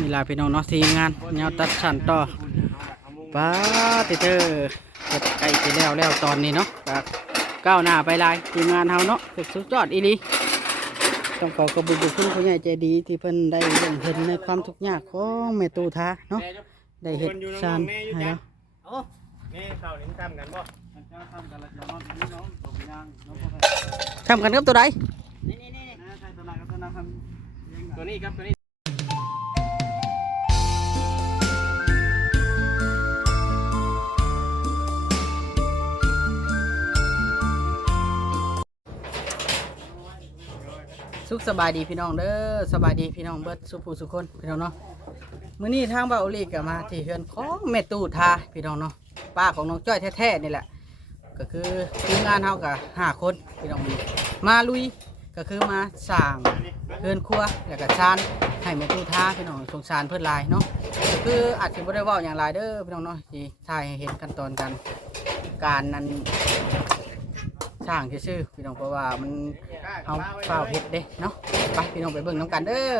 นี่ล่ะพี่น้องเนาะทีมงานแนวตัดชั้นต่อป้าติเตอร์เฮ็ดไก่สิแล้วแล้วตอนนี้เนาะก็ก้าวหน้าไปหลายทีมงานเฮาเนาะเฮ็ดสุดยอดอีหลีต้องขอขอบคุณคุณผู้ใหญ่ใจดีที่เพิ่นได้เห็นเห็นในความทุกข์ยากของแม่ตูทาเนาะได้เฮ็ดชานให้แล้วโอ้แม่เข่าลิ้นทำกันบ่ทำกันกับตัวใดตัวนี้ครับตัวนี้ สุขสบายดีพี่น้องเด้อสบายดีพี่น้องเบิดสุภูสุคนพี่น้องเนาะมื้อนี้ทางบ่าวลีก็มาที่เฮือนของแม่ตู้ทาพี่น้องเนาะป้าของน้องจ้อยแท้ๆนี่แหละ ก็คือทีมงานเฮาก็ห้าคนพี่น้องมาลุยก็คือมาสร้างเฮือนครัวแล้วก็ชานให้แม่ตู้ทาพี่น้องสงสารเพิ่นหลายเนาะก็คืออาจสิบ่ได้เว้าอย่างหลายเด้อพี่น้องเนาะที่ถ่ายให้เห็นขั้นตอนการการนั้น สร้างซื่อๆพี่น้องเพราะว่ามันเอาเปล่าเห็ดเด้เนาะไปพี่น้องไปเบิ่งน้ำกันเด้อ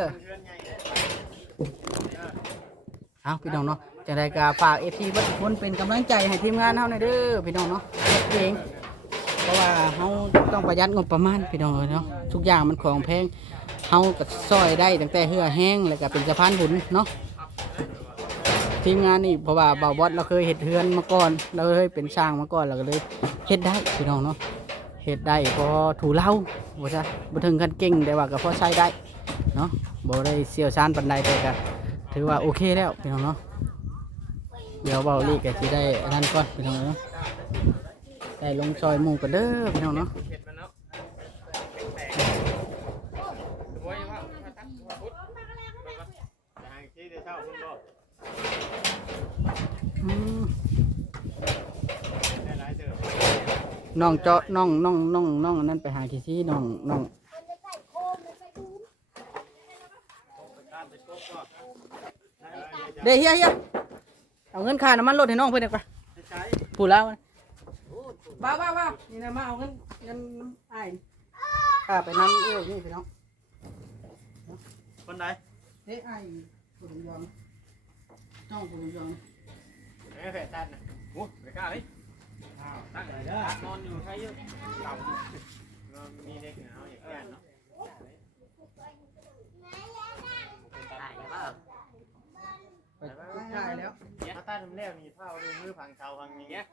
เอาพี่น้องเนาะจะได้กาฝากเอฟีบัดทุกคนเป็นกำลังใจให้ทีมงานเฮาหน่อยเด้อพี่น้องเนาะเองเพราะว่าเฮาต้องประหยัดงบประมาณพี่น้องเอ้ยเนาะทุกอย่างมันของแพงเฮาก็ซอยได้ตั้งแต่เหือแห้งแล้วก็เป็นสะพานบุญเนาะทีมงานนี่เพราะว่าบ่าวบอสเราเคยเฮ็ดเฮือนมาก่อน เราเคยเป็นช่างมาก่อนเราก็เลยเฮ็ดได้พี่น้องเนาะ เฮ็ดได้พอถูเล่าบ่ใช่บ่ถึงกันเก่งแต่ว่าก็พอใช้ได้เนาะบ่ได้เชี่ยวชาญปานใดแต่ก็ถือว่าโอเคแล้วพี่น้องเนาะเดี๋ยวเบาลีกก็สิได้อันนั้นก่อนพี่น้องเนาะได้ลงซอยหมู่กันเด้อพี่น้องเนาะ เห็ดมันเนาะโอ้ยว่าถ้าตัดว่าพุทธทางที่ได้เช่าคุณบ่ อืม ได้หลายเติบ น้องเจาะน้องน้องน้องน้องอันนั้นไปหาขี้ซี่น้องน้องตามไปกบก็เด้เฮียเฮียเอาเงินค่าน้ำมันรถให้น้องเพิ่นดีกว่าใช้พูดแล้วนะบ้าบ้าบ้านี่นะมาเอาเงินเงินไอ้ายค่าไปน้ำเอ้ยนี่พี่น้องคนไหนเฮ้ยไอ้ปุถุยอนจ้องปุถุยอนแม่แฝดตัดนะโอ้ไม่กล้าเลย ตั้งเลยเด้อนอนอยู่ใครเยอะต่ำนอนมีเด็กหนาวอย่างแก่เนาะไปถ่ายแล้วถ้าตั้งทำแล้วมีเท่าดูมือพังเท้าพังอย่างเงี้ย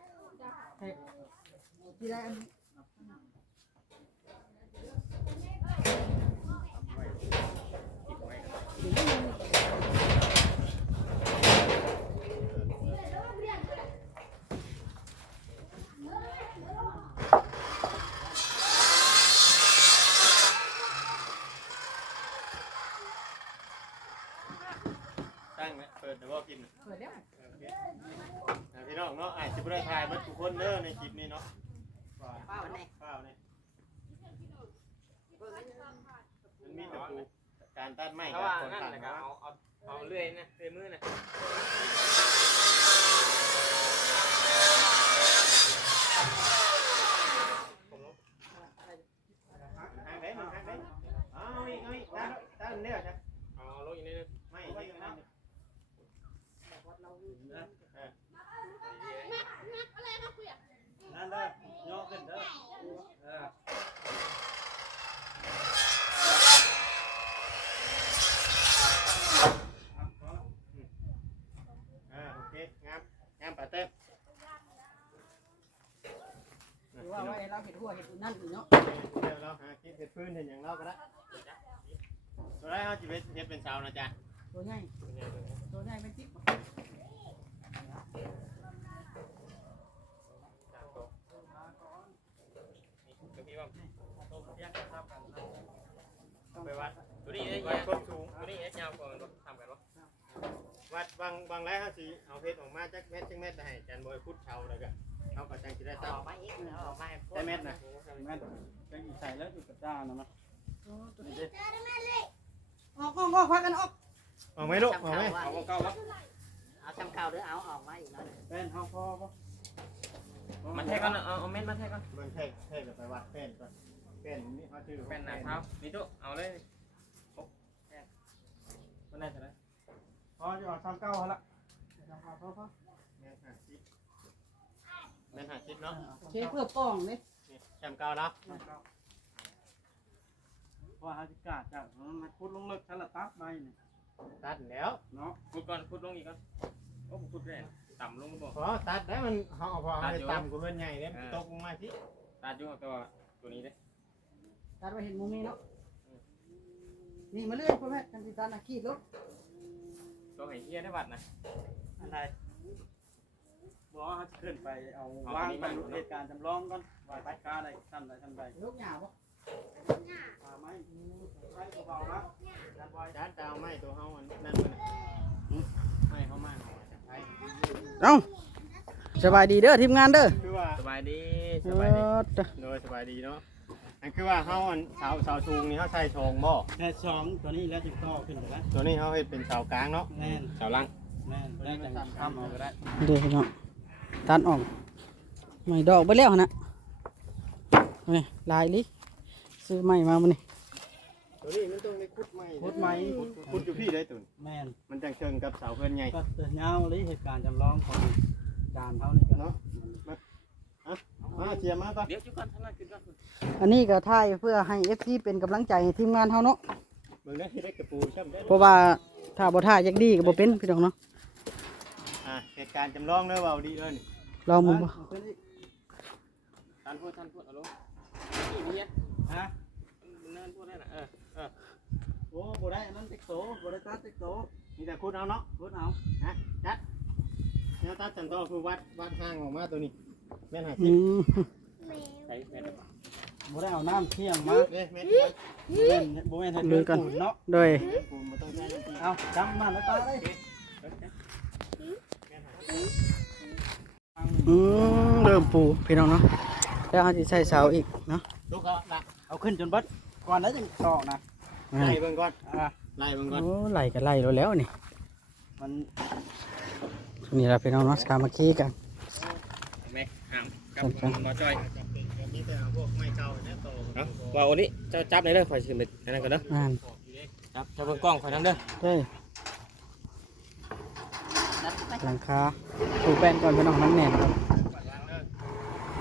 ที่ได้อัน ตั้งไหมเปิดแต่ว่ากินเปิดแล้วพี่น้องเนาะอาจจะไม่ได้ถ่ายมาทุกคนเด้อในคลิปนี้เนาะเป้าแน่เปล่าเนี่ยมันมีแต่ปูการตัดไม้เพกัราะบว่าคนนั่นตัดแหละก็เนาะเอาเอาเอาเลื่อยนะเลื่อยมือนะทางไหนมันทางไหนเอาอีกเอาอีกตัดตัดเนี่ยจ้ะ เอาลงอีกนิดนึง ไม่อีกนิดนึงนั่นเด้อย่อขึ้นเด้อเอออ่าโอเคงามงามปะเต้ หรือว่าไว้ เราเห็ดหัวเห็ดนั่นอีกเนาะเดี๋ยวเราหาคิดเห็ดพื้นเห็นอย่างเราก็ได้ตัวได้เขาจะเป็นเห็ดเป็นเสานะจ๊ะตัวใหญ่ตัวใหญ่เป็นจิ๊บก็มีว่าไปวัดตัวนี้เอ๊ะวัดความสูงตัวนี้เอ๊ะยาวกว่ามันทำกันวะวัดบางบางไรเขาสิเอาเพชรออกมาจากเม็ดจังเม็ดได้จันบอยพุทธเชาแล้วก็ เขาก็จังจะได้ตั้งได้เม็ดนะ แม่จะใส่แล้วอยู่กับจ้านะมั้ยออกออกออกพักกันออกออกไหมลูกออกไหมเอาเก้าวะเอาจำเก่าหรือเอาออกมาอีกแล้วเป็นห้องพ่อปะมันแทกกันเอาเอาเม็ดมาแทกกันเบิ่งเท่เท่ไปวัดเป็นก่อนเป็นนี่เขาชื่อเป็นหนาเท้ามีตู้เอาเลยมันได้เท่าไหร่จะเอาทำเก้าเขาละ แม่นหาชิดเนาะเชฟเพื่อป้องนี่แชมป์เก่าเนาะเพราะฮาจิกาจากมันพุดลงเลิกชั้นละตัดไปนี่ตัดแล้วเนาะขุดก่อนขุดลงอีกก่อนโอ้ผมขุดแน่ต่ำลงบ่พอตัดแล้วมันเขาพอเขาจะต่ำกว่าเพื่อนใหญ่เลยมันตกลงมาสิตัดอยู่ตัวตัวนี้เด้ตัดไปเห็นมุมนี้เนาะนี่มาเลื่อยพ่อแม่กันสิตันน่ะขีดรถตัวให้เฮียได้บัดนะอะไร บอกว่าเขาจะขึ้นไปเอาวางไปเหตุการณ์จำลองก่อนว่าไปกาได้ทำได้ทำได้ลูกหยาบ่ปลาไม้ไม้เบาๆนะจันบอยจานเตาไม้ตัวเฮาอันนั่นมันไม่เขามาเขาจะใช้เอ้าสบายดีเด้อทีมงานเด้อคือว่าสบายดีเอสบายดีอจ้ะโดยสบายดีเนาะอันคือว่าเฮาอันเสาเสาชูงนี่เขาใส่ทองบ่แค่สองตัวนี้แล้วจะต่อขึ้นไปแล้วตัวนี้เขาเฮ็ดเป็นเสากลางเนาะแน่นเสาลังแน่นแล้วจะทำเอาก็ได้เดี๋ยวพี่น้อง ตัดออกไม่ดอกไปแล้วนะนี่ลายลิซื้อใหม่มามื้อนี้ตัวนี้มันต้องได้ขุดไม้พุดไม้ขุดอยู่พี่ได้ตุนแม่นมันจังเชิงกับเสาเพื่อนใหญ่ก็เตือนเงาเลยเหตุการณ์จำลองของการเท่านี้กันเนาะมาเชียร์มาก่อนเดี๋ยวจุก่อนทำงานขึ้นก่อนอันนี้ก็ถ่ายเพื่อให้ FC เป็นกำลังใจให้ทีมงานเฮาเนาะเบิ่งได้ที่ได้กระปูช่ำได้เพราะว่าถ้าบ่ถ่ายจักดีก็บ่เป็นพี่น้องเนาะอ่า เหตุการณ์จำลองเด้อเว้าดีเด้อนี่ลองมึงบ่ทันพูดทันพูดเอาลงนี่เฮียฮะเนินพูดได้น่ะเออเออโอ้บ่ได้อันนั้นเต็กโตบ่ได้ตัดเต็กโตมีแต่ขุดเอาเนาะพุดเอาแนวตัดจันทร์คือวัดวัดห่างออกมาตัวนี้แม่นหาอืสิมใส่แม่นบ่ได้เอาน้ำเที่ยงมาเด้แม่นบ่แม่นบ่แม่นให้เดินปูนเนาะโดยปูนบ่ต้องใช้น้ำตีเอาจำมาแล้วตาเลย อืมเริ่มปูพี่น้องเนาะแล้วเฮาสิใส่เสาอีกเนาะลูกเอาละเอาขึ้นจนเบิดก่อนแล้วจึงต่อนะอ่าไล่เบิ่งก่อนอะไล่เบิ่งก่อนโอ้ไหลก็ไหลแล้วแล้วนี่มันนี่ล่ะพี่น้องเนาะสามัคคีกันแม่ห้ามกับมาจอยมีแต่เอาพวกไม้เก่าเนี่ยโตเนาะว่าโอ้นี่จะจับในเด้อข่อยสิเป็นอันนั้นก่อนเด้ออ่านจับจับเบิ่งกล้องข่อยนำเด้อเด้ย หลังคาปูแป้นก่อนพี่น้องน้ำแน่นครับ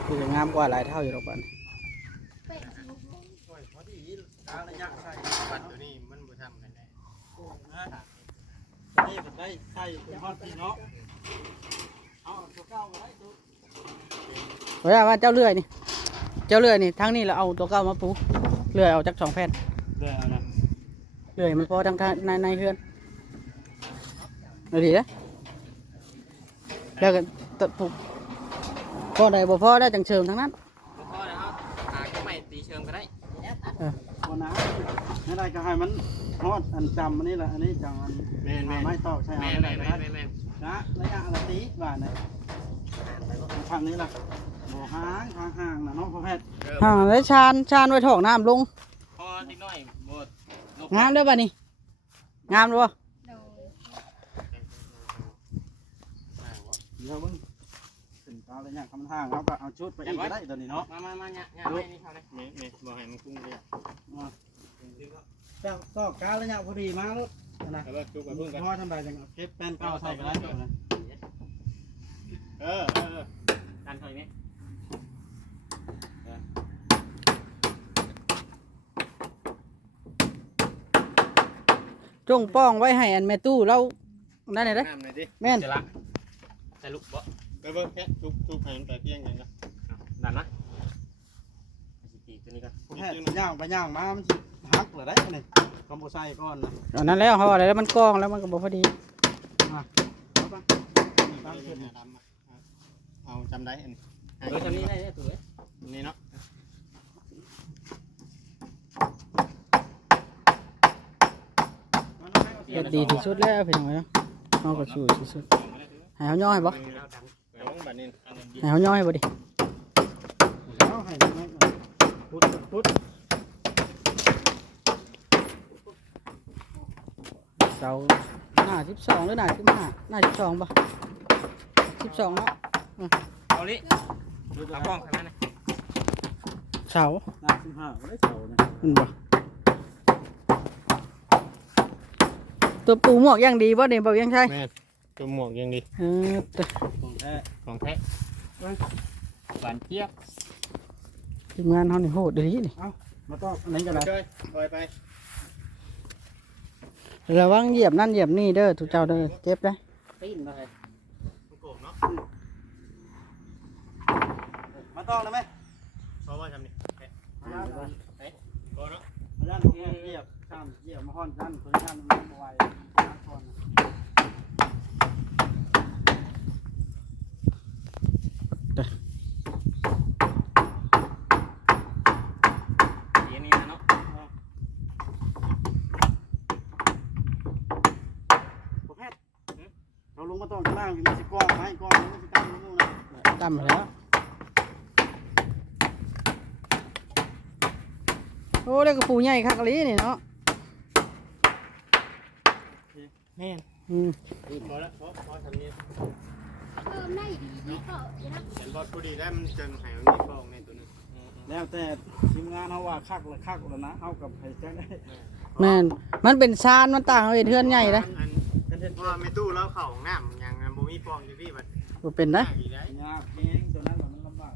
คือจะงามกว่าหลายเท่าอยู่หรอกบัดนี้การะยะใส่ปัดตัวนี้มันบ่ทำกันได้นี่มันได้ใส่เป็นฮอดพี่เนาะเอาตัวเก่าก็ได้ตัวเวลาว่าเจ้าเลื่อยนี่ เจ้าเลื่อยนี่ทั้งนี้เราเอาตัวเก่ามาปูเลื่อยเอาจากสองแผ่นเรื่อยเอานะเลื่อยมันพอทางทางในในเฮือนเอาดีนะ แล้วก็ตะปูพอได้บ่พอได้จังเชิงทั้งนั้นบ่พอแล้วหาแค่ไม้ตีเชิงก็ได้โอ้นะไม่ได้ก็ให้มันฮอดอันจำอันนี้แหละอันนี้จังอันแม่นแม่นไม้ตอกใช่เอาแม่ได้แม่ได้แม่แม่นะระยะอะไรตีบ้านไหนทางนี้ล่ะโบห่างทางห่างนะน้องพ่อแพทย์ห่างแล้วชานชานไว้ถอกน้ำลงพอนิดหน่อยบ่งามเด้อบัดนี้งามเด้อ เดี๋ยวมึงขึ้นตาระยะคำห่างเราก็เอาชุดไปอีกก็ได้ตอนนี้เนาะมามามาเนี่ยเนี่ยไม่นี่เขาเลยแม่แม่บ่ให้มันกุ้งเลยเจ้าก็การะยะพอดีมาแล้วนะแล้วก็จุกไปเบิ่งกันพ่อทำไรจังเก็บแป้นเก่าใส่ก็ได้นะเออเออดันถอยไหมจงป้องไว้ให้อันแม่ตู้เรานั่นไหนเด้อน้ำหน่อยดิแม่นจะละ จะลุกบ่ไปเบิ่งแค่ทุกทุกให้มันไปเพียงอย่างนั้นดันนะสิตีตัวนี้ก่อนพ่อแพทย์ย่างไปย่างมา มันสิหักเลยได้นี่คอมโบไซก่อนนะอันนั้นแล้วเขาอะไรแล้วมันกล้องแล้วมันก็บ่พอดีเอาปะตามขึ้นดำเอาจำได้อันเออทำนี้ได้ได้ตัวเอ้ยนี่เนาะเฮ็ดดีที่สุดแล้วพี่น้องเอ้ยเอาก็สู้ที่สุด ให้เฮาย่อยบ่เอาบัดนี้อันนี้ให้เฮาย่อยบ่ดิเอาให้ได้ไหมพุทธพุทธเสาหน้า12หรือหน้า15หน้า12บ่12เนาะเอาลิเอากล้องข้างนั้นนะเสาหน้าสิบห้าก็ได้เสาเนี่ยมันบ่ตัวปูหมวกอย่างดีบ่เนี่ยบ่ยังใช่แม่น ตัวหมวกยังดีเออแต่ของแท้ของแท้หวานเจี๊ยบทีมงานเขานี่โหดเดี๋ยวนี้นี่มาต้องอันนี้กันนะจ้อยปล่อยไประวังเหยียบนั่นเหยียบนี่เด้อทุกเจ้าเด้อเจ็บได้อปีนเลยมันโกบเนาะมาต้องเลยไหมเพราะว่าทำนี่อาญาโกเนาะอาญาเหยียบข้ามเหยียบมาห้อนด้านตัวด้านมันไวก่อน เย็นนี่นะเนาะ ประเภทเรา ลงมาต้องข้างล่างมีสิก้อนไม้ก้อนนี้สิก้อนลงนะตั้มแล้ว โอ้ได้กระปูใหญ่คักเลยนี่เนาะแม่นอืมพอแล้วพอพอทำนี่เพิ่มได้นี่ก็จะทเห็นบอสพอดีได้มันจนหายมันมีฟองในตัวนึงแล้วแต่ทีมงานเขาว่าคักละคักแล้วนะเอากับใครจะได้แม่นมันเป็นซานมันต่างเอาไอ้เทือนใหญ่นะอันเพราะว่าไม่ตู้แล้วเข่าของน้ำยังบ่ มีฟองอยู่พี่มันบ่เป็นนะอีได้ยากเองตัวนั้นมันลำบาก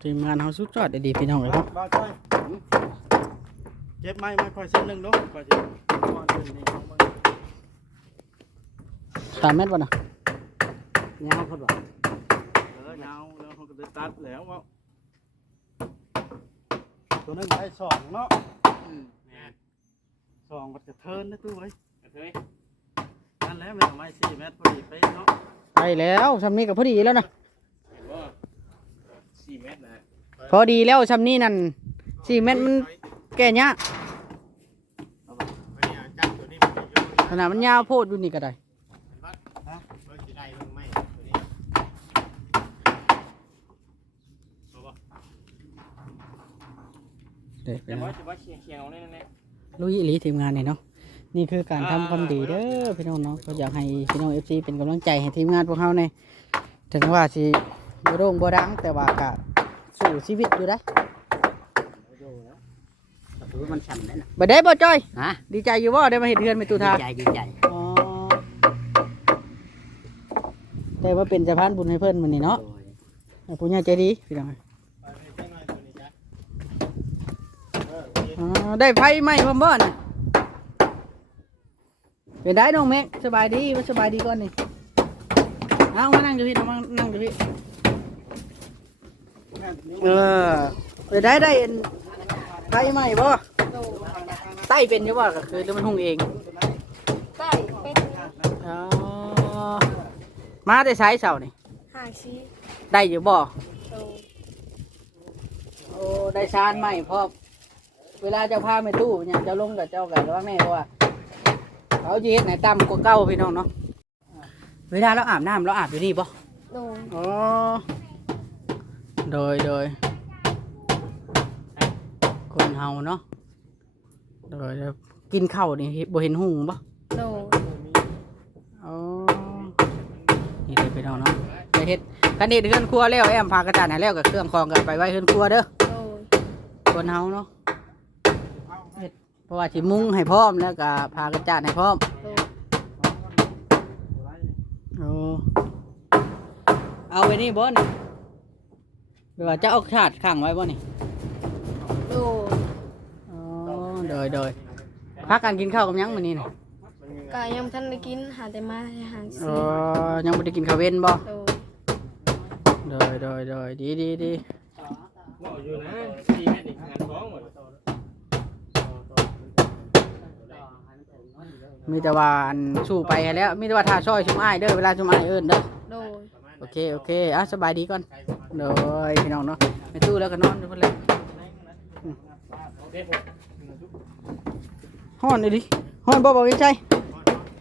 ทีมงานเขาสุดยอดดีๆพี่น้องเลยครับบ้าจ้อยเจ็บไหมไม่ค่อยเส้นหนึ่งเนาะก็จะก้อนเป็นนี่สามเมตรวะนะยาวเขาบอกเออยาวแล้วเขาก็จะตัดแล้วว่า ตัวนึงได้สองเนาะแม่นสองมันจะเทินนะตู้เว้ยกระเทยนั่นแหละมันไม่สี่เมตรพอดีเป๊ะเนาะไปแล้วชำนี้ก็พอดีแล้วนะเห็นว่าสี่เมตรนะพอดีแล้วชำนี้นั่นสี่เมตรมันแก่ยากไม่เอาจับตัวนี้มันจะโยนขนาดมันยาวโพดอยู่นี่ก็ได้ ฮะเบิ่งสิได้เบิ่งไหมตัวนี้เอาบ่ เด็กแต่ว่าจะว่าเชียงเชียงเอาแน่แน่ลุยอีหลีทีมงานนี่เนาะนี่คือการทำความดีเด้อพี่น้องเนาะก็อยากให้พี่น้องเอฟซีเป็นกำลังใจให้ทีมงานพวกเขาในถึงว่าสิบ่โด่งบ่ดังแต่ว่าก็สู้ชีวิตอยู่ได้ถือมันสั่นเลยนะบ่ได้บ่จ้อย ฮะดีใจอยู่บ่ได้มาเห็นเรือนเป็นตูดีทาใจดีใจอ๋อแต่ว่าเป็นสะพานบุญให้เพิ่นมื้อนี้เนาะโดยให้ผู้ใหญ่ใจดีพี่น้อง ไปให้เจ้าหน่อยตัวนี้จ้ะเออโอเค อ๋อ ได้ไฟไหม้พร้อมบ่น่ะเป็นได้น้องเมฆสบายดีว่าสบายดีก่อนนี่เอามานั่งอยู่พี่น้องมานั่งอยู่พี่แม่นนิ้วเออไปได้ได้เอ็นไฟไหม้บ่ไต้เป็นอยู่บ่ก็คือหรือมันหุงเองำใต้เป็นอ๋อมาได้ใช้เสานี่หางชีได้อยู่บ่โตโอ้ได้ชานใหม่พร้อม เวลาเจ้าพาไปตู้เนี่ยเจ้าลงกับเจ้ากับระวังแน่เพราะว่าเขาจะเฮ็ดไหนต่ำกว่าเก่าพี่น้องเนาะเวลาเราอาบน้ำเราอาบอยู่นี่บ่โดยอ๋อโดยโดยคนเฮาเนาะโดยแล้วกินข้าวนี่บ่เห็นหุงบ่โดยอ๋อนี่เลยพี่น้องเนาะไปเฮ็ดคันนี้เฮือนครัวแล้วแอมพากระจาดให้แล้วกับเครื่องของกันไปไว้เฮือนครัวเด้อโดยคนเฮาเนาะ เฮ็ดเพราะว่าสิมุงให้พร้อมแล้วก็พากระจาดให้พร้อมโดยโอ้เอาไว้นี่บ่นี่หรือว่าจะเอาถาดขังไว้บ่นี่โดยอ๋อโดยโดยพักกันกินข้าวกับหยังมื้อนี้น่ะก็ยังทันได้กินหาแต่มาหางอ๋ชีอยังบ่ได้กินข้าวเว้นบ่โดยโดยโดยโดยดีดีดีว่าอยู่นะสี่เมตรนี่งานท้องหมด มีแต่ว่าอันสู้ไปให้แล้วมีแต่ว่าท่าช่อยชุมอ้ายเด้อเวลาชุมอ้ายเอิ้นเด้อ โดย โอเค โอเค อะ สบายดีก่อนโดยพี่น้องเนาะไปตู้แล้วก็นอนอยู่พุ่นเลยเด็ดฮ้อนเลยดิฮ้อนบ่บ่วิชัย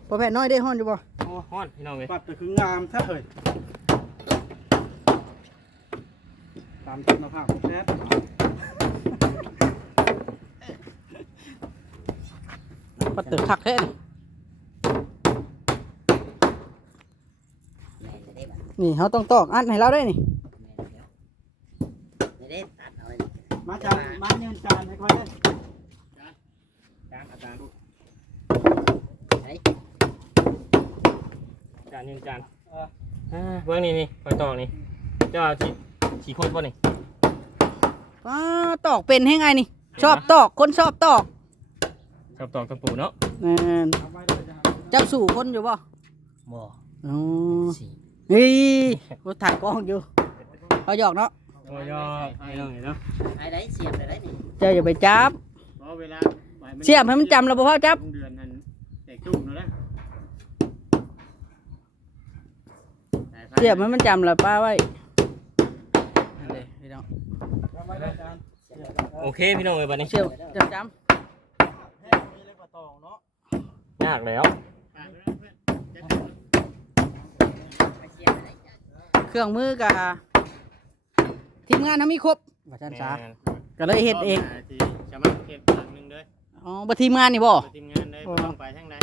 บ่แพ้น้อยเด้ฮ้อนอยู่บ่โอ้ฮ้อนพี่น้องเลยปัดจะคืองามถ้าเอ่ยตามคุณภาพของแท้ปัดตึกคักแท้นี่ แม่จะได้บัด นี่เฮาต้องตอกอัดให้เราได้นี่แม่เดี๋ยวจะได้ตัดมาเงินจานให้ค่อยเล่นจานอาจารย์ดูไหนจานยืนจานอ่าเบื้องนี้นี่คอยตอกนี่เจ้าที่ขี่คนป่ะนี่ว้าตอกเป็นให้ไงนี่ ชอบตอกคนชอบตอกชอบตอกตะปูเนาะแม่นจับสู่คนอยู่บ่บ่อ๋อ เฮ้ยกูถ่ายกล้องอยู่เขาหยอกเนาะโอ้ยยอดไม่ต้องเห็นเนาะไอ้ได้เสียบเลยได้นี่เจ้าอย่าไปจับเพราะเวลาเสียบให้มันจำแล้วบ่พอจับเดือนนั้นแตกจุ่มแล้วนะเสียบให้มันจำแล้วป้าไว้นั่นเลยพี่น้องโอเคพี่น้องเอ้ยบัดนี้เสียบเสียบจยากแล้ว ไปเสียบเลยำ เครื่องมือกับทีมงานทำมีครบว่าจันสาก็เลยเฮ็ดเองที่จะมาเก็บหลังหนึงเด้ออ๋อบ่ทีมงานนี่บ่ทีมงานได้บ่ต้องไปทางใด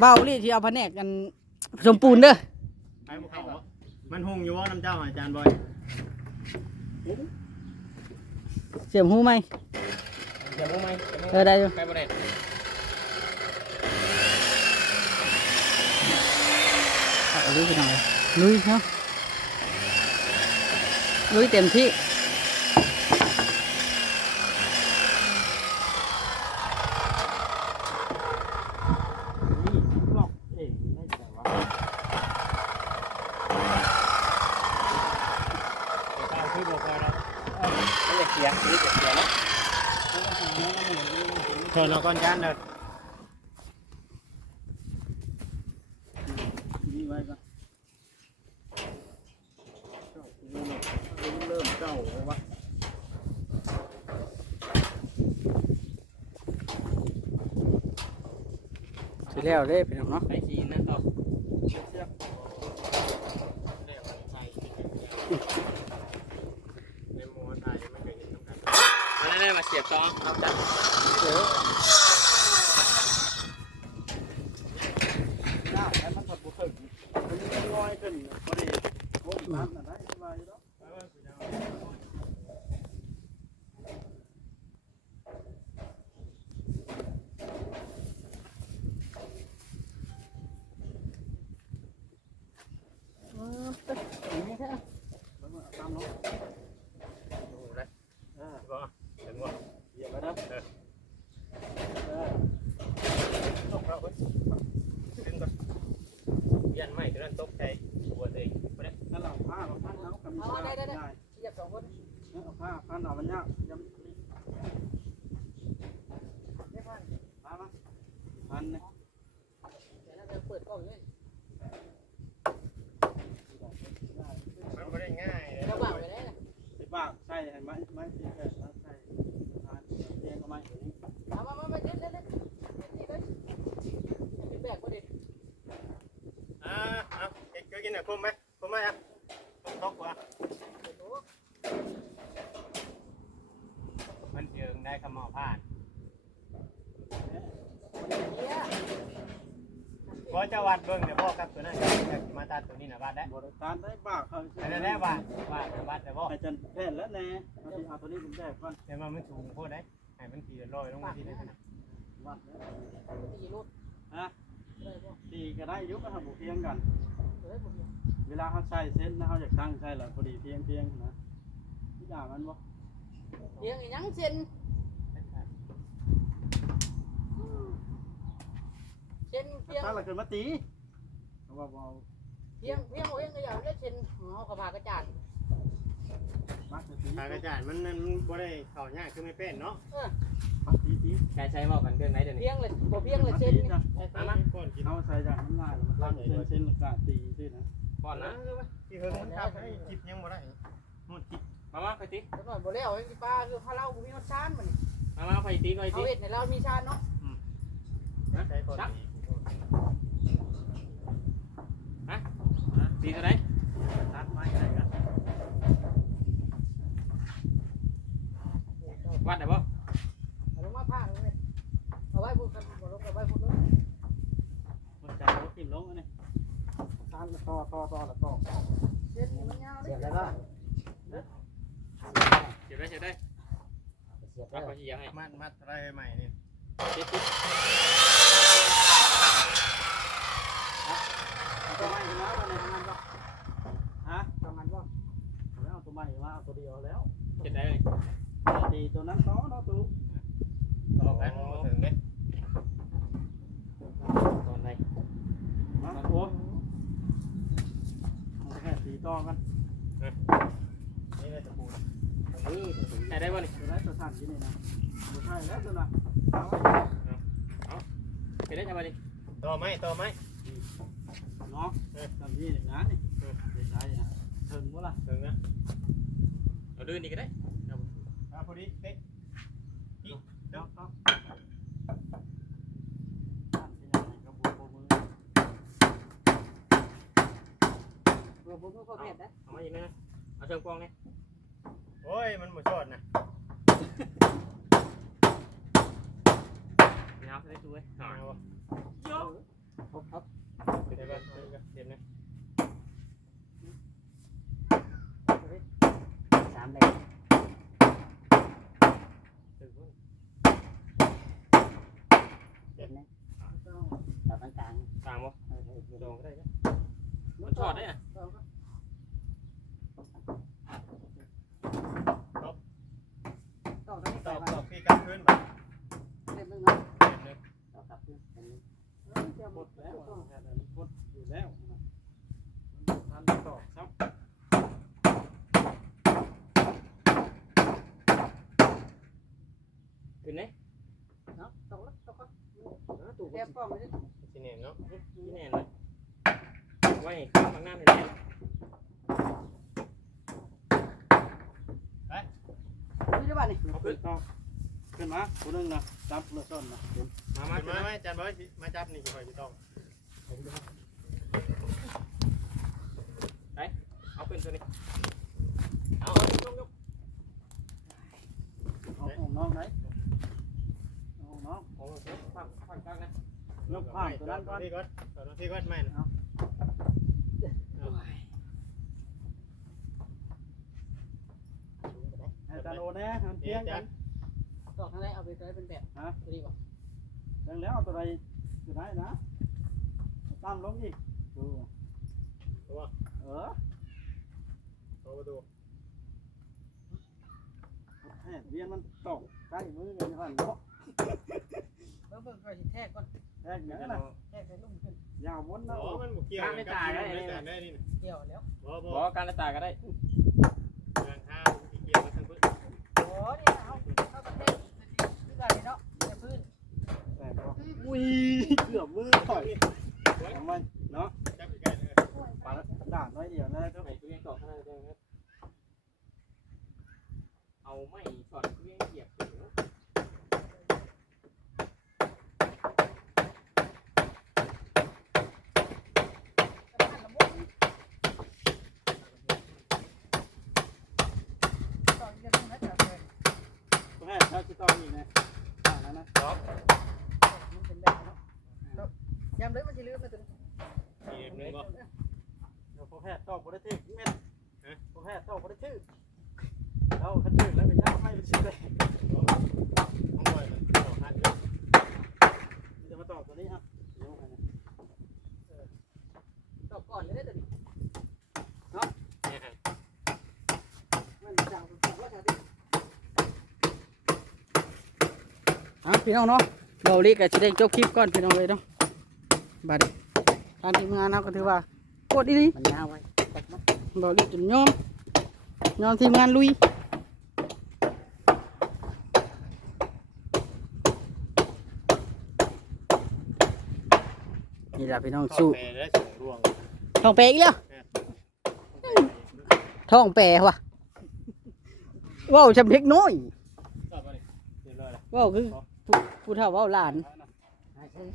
เบ้าลี่ที่เอาแผนกกันผสมปูนเด้อไปบ่เข้ามันหุงอยู่ว่าน้ำเจ้าอาจารย์บอยเสียบหูไหมเดี๋ยวรู้ไหมเออได้อยู่ใกล้ประเด็นเอาลุยไปหน่อยลุยเนาะ ลุยเต็มที่คือบอกไปแล้วไม่อยากเสียไม่อยากเสียแล้ว ชนเอาก้อนจานเด้อนี่ไว้ก่อนเริ่มเก่าแล้ววะ สิ แล้วเด้พี่น้องเนาะไปขี่นั่นต่อในหมูไทยไม่เคยเห็นน้ำกันมาได้มาเสียบต่อเอาจัด ยันไม่ถึงนั้นตกใจปวดเองไม่ได้ เอาได้ได้ได้เสียบสองคน เอาผ้าพันเอามันยากยังพันเนี่ย เดี๋ยวเราจะเปิดกล้องเลย มันไม่ได้ง่ายเลย เราวางไว้ได้เลย ไปบ้าใส่ไม้ไม้ที่แค่ใส่ทานเรียงก็ไม้ตัวนี้ เอามามามาเด็ดเด็ดเด็ดนี่เลยเป็นแบกประเด็น อ่าเอาเอ็กซ์กินหน่อยคุ้มไหมคุ้มไหมครับตกว่ะ มันเจิง ได้ขมอผ่านพอจะวัดเบิ้งเดี๋ยวพ่อครับตัวนั้นมาตัดตัวนี้นะวัดได้บริการได้บ้าเขาอันนั้นแหละวัดวัดวัดแต่พ่ออาจารย์แพทย์แล้วแน่เอาที่เอาตัวนี้ผมแบกก่อนแต่ว่ามันสูงโพดได้ให้มันขี่ลอยลงมาที่นี่นะวัดแล้วสี่รถฮะตีก็ได้อยุก็ทำบุเพียงกันเฮ้ยผมเวลาเขาใส่เส้นนะเขาอยากตั้งใส่แล้วพอดีเพียงเพียงนะที่ด่ามันบ่เพียงยังเส้น เส้นเพียงถ้าเราเกิดมาตีเขาว่าเบาเพียงเพียงเพียงก็อย่างเล่นเส้นเอากระพากระจาดมักจะตีปากกระจาดมันมันบ่ได้เข่าง่ายคือไม่เป็นเนาะปักตีตีใช้ใช้บอกกันเครื่องไหนเดี๋ยวนี้เพียงเลยบ่เพียงเลยเส้นนี่เอามาก่อนกินเขาใส่จากน้ำลายแล้วมันตั้งเส้นเส้นแล้วก็ตีด้วยนะก่อนนะที่เฮิงมันทับให้จิบยังบ่ได้หมดจิบมามาไปตีแล้วก็บ่แล้วไอ้ป้าคือพาเราบ่มีรสชาติมันมามาไปตีไปเอาตีเห็ดในเรามีชาติเนาะใช้ก่อน ตีเท่าไหรตัดไม้อะไรกันวัดได้ป่ะเอาลงมาพาเลยเอาไว้พูดกันบ่ลงเอาไว้พูดเลยมันจะเอาทิ่มลงอันนี้ตัดแล้วต่อต่อต่อแล้วต่อเส้นนี่มันยาวเสีเด้ยบแล้วก็เจ็บได้เจ็บได้สียบเอาเด้อเขาชี้ให้มัดมัดอะไรใหม่นี่เจ็ดสิบ เอาตัวใหม่ขึ้นมาตัวไหนทำงานก็ฮะทำงานก็แล้วเอาตัวใหม่มาเอาตัวเดียวแล้ว เจ็ดได้เลย ดีตัวนั้นต่อเนาะตัว ต่อกันมาถึงเนี่ย ตอนไหน มาโอ้เอาแค่ตีต่อกัน นี่เลยตะปู นี่ ได้ได้บ่นี่ ตัวไหนตัวสั่นที่นี่นะไม่ใช่แล้วตัวน่ะเอาไว้ เจ็ดได้จังบ่นี่ ต่อไห มต่อไหมเนาะทำที่นี่นะนี่ไม่ใช่นะถึงบ่ล่ะถึงนะเอาดื้อนี่ก็ได้อ่าพอดีเป๊ะเนาะเนาะสั่นเป็นยังไงกับบัวมือบ่บ่บ่เผ็ดนะเอามาอีกนะเอาเชิงกวางนี่โอ้ย มันหมดชอดนะยาวใส่ตัวเว้ยเอาวะโย ครบครับไปได้บ้างเต็มนะสามเลยถึงบ่เห็นนะต่อกลางกลางต่างบ่เออเออเอโดอนก็ได้จ้ะมันชอดได้อะ ต่อตรงนี้ ต่ ต่ อ อ ต่อพี่กลับคืนแบบ เต็มนึงเนาะ เต็มเลย ต่อครับเป็น หมดแล้วแค่นั้นหมดอยู่แล้วนะมันทันต่อครับขึ้นไหนเนาะต่อแล้วต่อก่อนตู้แอบกล้องไว้ดิสิเนี่ยเนาะที่แน่เลยไว้ข้างบางหน้าเลยแน่นี่ไปด้ป่ะนี่เอาขึ้นต่อ ขึ้นมาตัวนึงนะจับเลยต้นนะมามามาขึ้นมามาไหมจันบอยมาจับนี่จะคอยจะต้องเอาขึ้นตัวนี้เอายกยกเอาของน้องไหนเอาของน้องโอ้โหฟังฟังกลางนะยกข้ามตัวนั้นก่อนพี่ก่อนต่อพี่ก่อนไม่นะให้ตาโนแน่มันเทีเที่ยยงงจักันน ต่อทางไหนเอาไปใช้เป็นแบบฮะตัวนี้ป่ะจังแล้วเอาตัวใดตัวไหนนะตามลงอีกดูเออโอ้ดูแหมเวียนมันตกใกล้มือกันอยู่หันเนาะเบิ่งเบิ่งก่อนสิแทกก่อนแทกอย่างนั้นนะแทกใส่ลุ่มขึ้นยาววนอ๋นะอมันบุกเกี่ยวไม่ตายได้นี่นะเกี่ยวแล้วบ่บบ่อกการละตาก็ได้ทางห้างเกี่ยวมาทั้งพื้นโอ้นี่นะเอาเอาประเทศ คือกันเนาะในพื้นแต่ก็อุ้ยเกือบมือต่อยของมันเนาะจับอีกกันเลยปาด่านน้อยเดียวนะก็ไอ้ตัวยังต่อข้างหน้าได้ไหมเอาไม่ช็อตตัวยังเหยียบถึง ต่ออีกเรื่องนึงนะจ๊ะเลย แม่ถ้าจะต้องอีกนะด่านนั้นนะ มันเป็นแบบเนาะยามเลยมันจะลืมนะตัวนี้ นี่นึงบ่ เดี๋ยวพอแพทย์ตอบบ่ได้ชื่อเม็ดพอแพทย์ตอบบ่ได้ชื่อเราคันชื่อแล้วก็ยังไม่เป็นชื่อเลย ของบ่อยมันต่อหันเลย จะมาตอบตัวนี้ครับเดี๋ยวไปนะ ต่อก่อนเลยได้ตัวนี้ เนี่ย มันจะเอาต่อว่าจะได้อะ พี่น้องเนาะเราลีกจะได้จบคลิปก่อนพี่น้องเลยเนาะบัดนี้ทางทีมงานเราก็ถือว่าโคตรดีมันยาวไว้ตักมาเราลีกจนยอมยอมทีมงานลุยนี่แหละพี่น้องสู้แปรได้ส่งรวงท้องแปรอีกแล้วท้องแปรว่ะว้าวจำเล็กน้อยต่อไปเรียบร้อยแล้วว้าวคือ ผู้ผู้เฒ่าว้าวหลานให้ซื้อ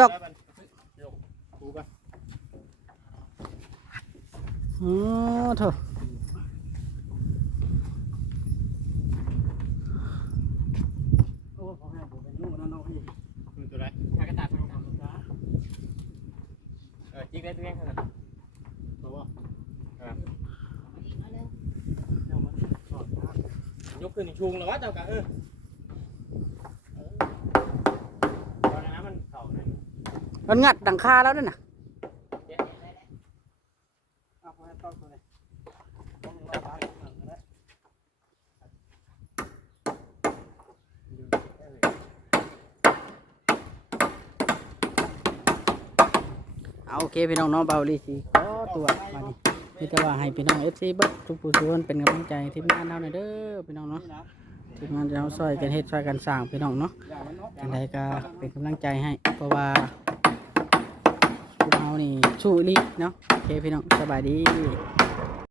ตกปูป่ะอ๋อเถอะโอ้พอแพทย์ผมเป็นนู่นนั่นเอาอีกมันตัวไรถ้ากระตาทางทางเออจิกได้ตัวยังขนาดตัวว่าเดี๋ยวมันสอดนะยกขึ้นชุงแล้ววะเจ้ากะเออ มันงัดดังคาแล้วนั่นน่ะเอาไปให้ต้องตัวนี้ต้องระวังนะเอาโอเคพี่น้องเน้องเบาลีสิก็ตัวมานี่มีแต่ว่าให้พี่น้อง FC เบิดทุกผู้ทุกคนเป็นกำลังใจทีมงานเราหน่อยเด้อพี่น้องเนาะนี่นะทีมงานเราซอยกันเฮ็ดซอยกันสร้างพี่น้องเนาะอันเนาะจังใดก็เป็นกำลังใจให้เพราะว่าานี่ชูลีเนาะโอเคพี่น้องสบายดี